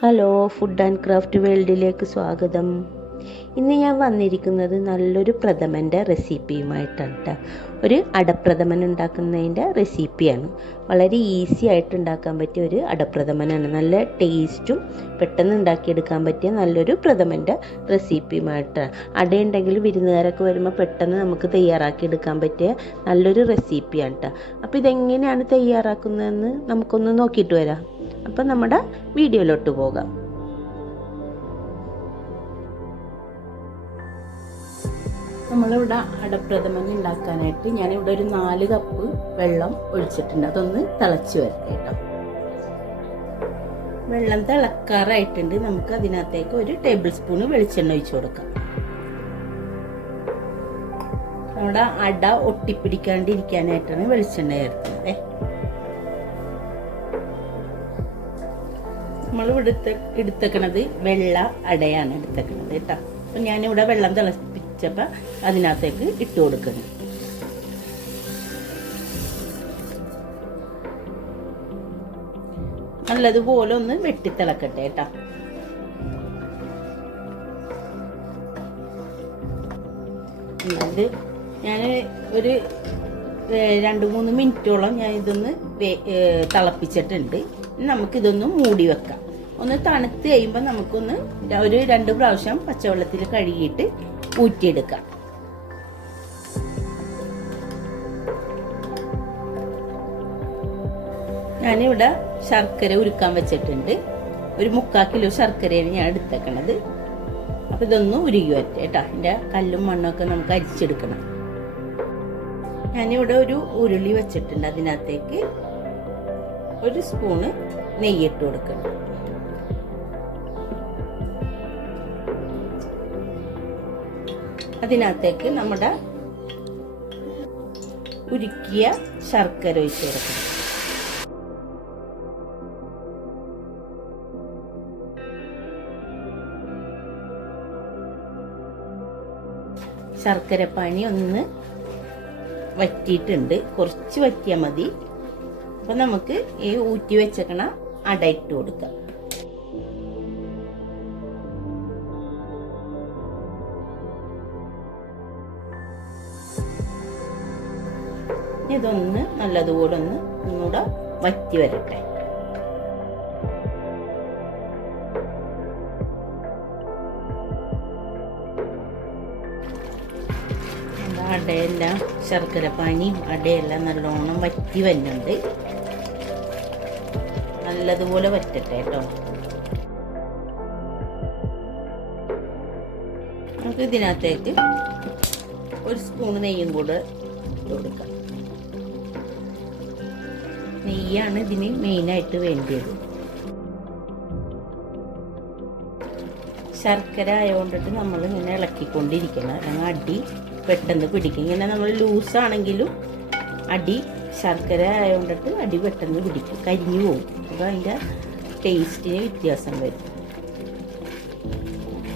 Hello, food and craft വേൾഡിലേക്ക് സ്വാഗതം. ഇന്ന് ഞാൻ വന്നിരിക്കുന്നത് നല്ലൊരു പ്രഥമൻ്റെ റെസിപ്പിയുമായിട്ടാണ് കേട്ടോ. ഒരു അടപ്രഥമൻ ഉണ്ടാക്കുന്നതിൻ്റെ റെസിപ്പിയാണ്. വളരെ ഈസി ആയിട്ട് ഉണ്ടാക്കാൻ പറ്റിയ ഒരു അടപ്രഥമനാണ്. നല്ല ടേസ്റ്റും പെട്ടെന്ന് ഉണ്ടാക്കിയെടുക്കാൻ പറ്റിയ നല്ലൊരു പ്രഥമൻ്റെ റെസിപ്പിയുമായിട്ടാണ്. അടയുണ്ടെങ്കിൽ വിരുന്നുകാരൊക്കെ വരുമ്പോൾ പെട്ടെന്ന് നമുക്ക് തയ്യാറാക്കി എടുക്കാൻ പറ്റിയ നല്ലൊരു റെസിപ്പിയാണ് കേട്ടോ. അപ്പോൾ ഇതെങ്ങനെയാണ് തയ്യാറാക്കുന്നതെന്ന് നമുക്കൊന്ന് നോക്കിയിട്ട് വരാം. അപ്പം നമ്മുടെ വീഡിയോയിലോട്ട് പോകാം. നമ്മളിവിടെ അടപ്രഥമൻ ഉണ്ടാക്കാനായിട്ട് ഞാനിവിടെ ഒരു 4 കപ്പ് വെള്ളം ഒഴിച്ചിട്ടുണ്ട്. അതൊന്ന് തിളച്ച് വരട്ടെ കേട്ടോ. വെള്ളം തിളക്കാറായിട്ടുണ്ട്. നമുക്ക് അതിനകത്തേക്ക് ഒരു ടേബിൾ സ്പൂൺ വെളിച്ചെണ്ണ ഒഴിച്ചു കൊടുക്കാം. നമ്മുടെ അട ഒട്ടിപ്പിടിക്കാണ്ടിരിക്കാനായിട്ടാണ് വെളിച്ചെണ്ണ ചേർക്കുന്നത്. നമ്മൾ എടുത്തേക്കണത് വെള്ള അടയാണ് എടുത്തേക്കണത് കേട്ടോ. അപ്പം ഞാനിവിടെ വെള്ളം തിളപ്പിച്ചപ്പോൾ അതിനകത്തേക്ക് ഇട്ട് കൊടുക്കണം. നല്ലതുപോലെ ഒന്ന് വെട്ടിത്തിളക്കട്ടെ കേട്ടോ. ഇത് ഞാൻ ഒരു 2-3 മിനിറ്റോളം ഞാൻ ഇതൊന്ന് തിളപ്പിച്ചിട്ടുണ്ട്. നമുക്കിതൊന്ന് മൂടി വെക്കാം. ഒന്ന് തണുത്ത് കഴിയുമ്പോൾ നമുക്കൊന്ന് ഒരു 2 പ്രാവശ്യം പച്ചവെള്ളത്തിൽ കഴുകിയിട്ട് ഊറ്റിയെടുക്കാം. ഞാനിവിടെ ശർക്കര ഉരുക്കാൻ വെച്ചിട്ടുണ്ട്. ഒരു 3/4 കിലോ ശർക്കരയാണ് ഞാൻ എടുത്തേക്കണത്. അപ്പം ഇതൊന്ന് ഉരുകി വരട്ടെ കേട്ടോ. അതിൻ്റെ കല്ലും മണ്ണൊക്കെ നമുക്ക് അരിച്ചെടുക്കണം. ഞാനിവിടെ ഒരു ഉരുളി വെച്ചിട്ടുണ്ട്. അതിനകത്തേക്ക് ഒരു സ്പൂണ് നെയ്യിട്ട് കൊടുക്കണം. അതിനകത്തേക്ക് നമ്മുടെ ഉരുക്കിയ ശർക്കര ഒഴിച്ച് കൊടുക്കണം. ശർക്കരപ്പാനി ഒന്ന് വറ്റിയിട്ടുണ്ട്. കുറച്ച് വറ്റിയാൽ മതി. അപ്പം നമുക്ക് ഈ ഊറ്റി വെച്ചേക്കണ അട ഇട്ട് കൊടുക്കാം. ഇതൊന്ന് നല്ലതുപോലെ ഒന്നുകൂടെ വറ്റി വരട്ടെ. അടയെല്ലാം ശർക്കരപ്പാനിയും അടയെല്ലാം നല്ലോണം വറ്റി വരുന്നുണ്ട്. നല്ലതുപോലെ വറ്റട്ടെ കേട്ടോ. നമുക്ക് ഇതിനകത്തേക്ക് ഒരു സ്പൂൺ നെയ്യും കൂടെ ഇട്ട് കൊടുക്കാം. നെയ്യാണ് ഇതിന് മെയിനായിട്ട് വേണ്ടിയത്. ശർക്കര ആയതുകൊണ്ടിട്ട് നമ്മൾ ഇങ്ങനെ ഇളക്കിക്കൊണ്ടിരിക്കണം. അല്ലെങ്കിൽ അടി പെട്ടെന്ന് പിടിക്കും. ഇങ്ങനെ നമ്മൾ ലൂസാണെങ്കിലും അടി ശർക്കര ആയതുകൊണ്ടിട്ട് അടി പെട്ടെന്ന് പിടിക്കും, കരിഞ്ഞു പോകും. അപ്പോൾ അതിൻ്റെ ടേസ്റ്റിന് വ്യത്യാസം വരും.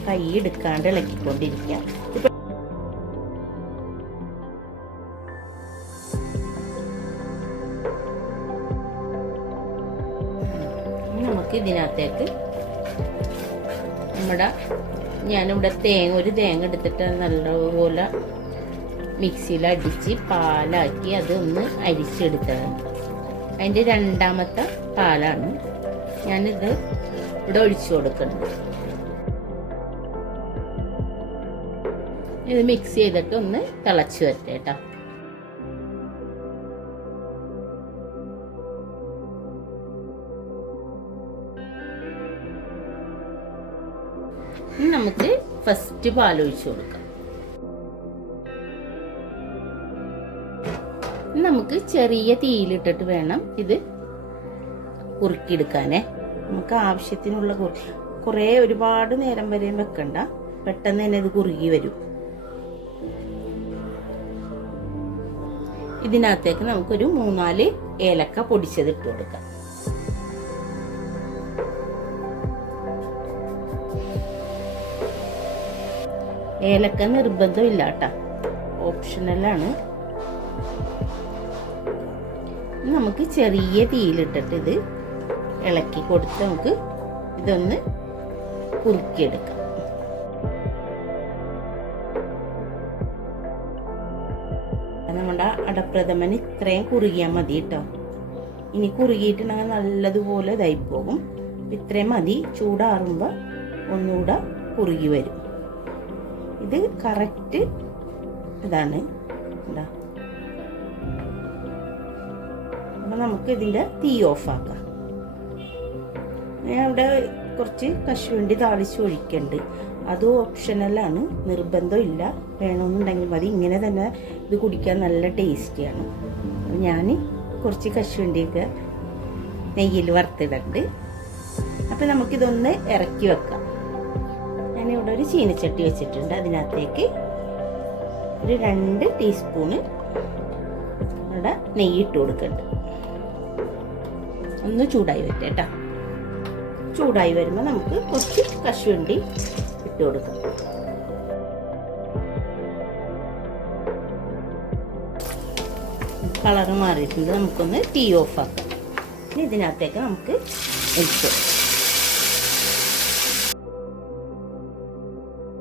കൈ എടുക്കാണ്ട് ഇളക്കിക്കൊണ്ടിരിക്കുക. നമുക്ക് ഇതിനകത്തേക്ക് ഞാനിവിടെ ഒരു തേങ്ങ എടുത്തിട്ട് നല്ലപോലെ മിക്സിയിൽ അടിച്ച് പാലാക്കി അതൊന്ന് അരിച്ചെടുത്തതാണ്. അതിൻ്റെ 2ാമത്തെ പാലാണ് ഞാനിത് ഇവിടെ ഒഴിച്ചു കൊടുക്കുന്നത്. ഇത് മിക്സ് ചെയ്തിട്ട് ഒന്ന് തിളച്ച് വരട്ടെ കേട്ടോ. നമുക്ക് ഫസ്റ്റ് പാൽ ഒഴിച്ചു കൊടുക്കാം. നമുക്ക് ചെറിയ തീയിലിട്ടിട്ട് വേണം ഇത് കുറുക്കിയെടുക്കാനേ. നമുക്ക് ആവശ്യത്തിനുള്ള ഒരുപാട് നേരം വരെയും വെക്കണ്ട. പെട്ടെന്ന് തന്നെ ഇത് കുറുകി വരും. ഇതിനകത്തേക്ക് നമുക്കൊരു 3-4 ഏലക്ക പൊടിച്ചത് ഇട്ട് കൊടുക്കാം. ഏലക്ക നിർബന്ധമില്ല കേട്ടോ, ഓപ്ഷണലാണ്. നമുക്ക് ചെറിയ തീയിലിട്ടിട്ട് ഇത് ഇളക്കി കൊടുത്ത് നമുക്ക് ഇതൊന്ന് കുറുക്കിയെടുക്കാം. നമ്മുടെ അടപ്രഥമൻ ഇത്രയും കുറുകിയാൽ മതി കേട്ടോ. ഇനി കുറുകിയിട്ടുണ്ടെങ്കിൽ നല്ലതുപോലെ ഇതായി പോകും. ഇത്രയും മതി. ചൂടാറുമ്പോൾ ഒന്നുകൂടെ കുറുകി വരും. ഇത് കറക്റ്റ് ഇതാണ്. അപ്പം നമുക്ക് ഇതിൻ്റെ തീ ഓഫാക്കാം. ഞാൻ ഇവിടെ കുറച്ച് കശുവണ്ടി താളിച്ച് ഒഴിക്കുന്നുണ്ട്. അത് ഓപ്ഷണലാണ്, നിർബന്ധമില്ല. വേണമെന്നുണ്ടെങ്കിൽ മതി. ഇങ്ങനെ തന്നെ ഇത് കുടിക്കാൻ നല്ല ടേസ്റ്റിയാണ്. ഞാൻ കുറച്ച് കശുവണ്ടിയൊക്കെ നെയ്യിൽ വറുത്തിടുന്നുണ്ട്. അപ്പം നമുക്കിതൊന്ന് ഇറക്കി വെക്കാം. ഞാനിവിടെ ഒരു ചീനച്ചട്ടി വെച്ചിട്ടുണ്ട്. അതിനകത്തേക്ക് ഒരു 2 ടീസ്പൂണ് ഇവിടെ നെയ്യിട്ട് കൊടുക്കുന്നുണ്ട്. ഒന്ന് ചൂടായി വരട്ടെ കേട്ടോ. ചൂടായി വരുമ്പോൾ നമുക്ക് കുറച്ച് കശുവണ്ടി ഇട്ട് കൊടുക്കാം. കളറ് മാറിയിട്ടുണ്ട്. നമുക്കൊന്ന് തീ ഓഫാക്കാം. ഇനി ഇതിനകത്തേക്ക് നമുക്ക് ഒഴിച്ചു.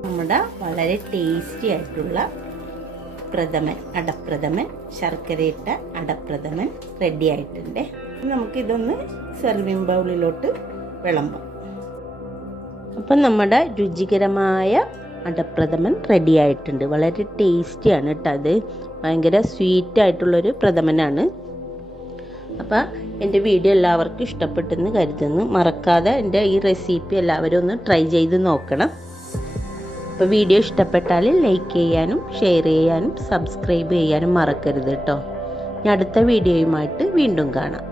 നമ്മുടെ വളരെ ടേസ്റ്റി ആയിട്ടുള്ള പ്രഥമൻ, അടപ്രഥമൻ, ശർക്കരയിട്ട അടപ്രഥമൻ റെഡി ആയിട്ടുണ്ട്. നമുക്കിതൊന്ന് സെർവിങ് ബൗളിലോട്ട് വിളമ്പാം. അപ്പം നമ്മുടെ രുചികരമായ അടപ്രഥമൻ റെഡി ആയിട്ടുണ്ട്. വളരെ ടേസ്റ്റിയാണ് കേട്ടോ. അത് ഭയങ്കര സ്വീറ്റായിട്ടുള്ളൊരു പ്രഥമനാണ്. അപ്പം എൻ്റെ വീഡിയോ എല്ലാവർക്കും ഇഷ്ടപ്പെട്ടെന്ന് കരുതുന്നു. മറക്കാതെ എൻ്റെ ഈ റെസിപ്പി എല്ലാവരും ഒന്ന് ട്രൈ ചെയ്ത് നോക്കണം. അപ്പോൾ വീഡിയോ ഇഷ്ടപ്പെട്ടാൽ ലൈക്ക് ചെയ്യാനും ഷെയർ ചെയ്യാനും സബ്സ്ക്രൈബ് ചെയ്യാനും മറക്കരുത് കേട്ടോ. ഞാൻ അടുത്ത വീഡിയോയുമായിട്ട് വീണ്ടും കാണാം.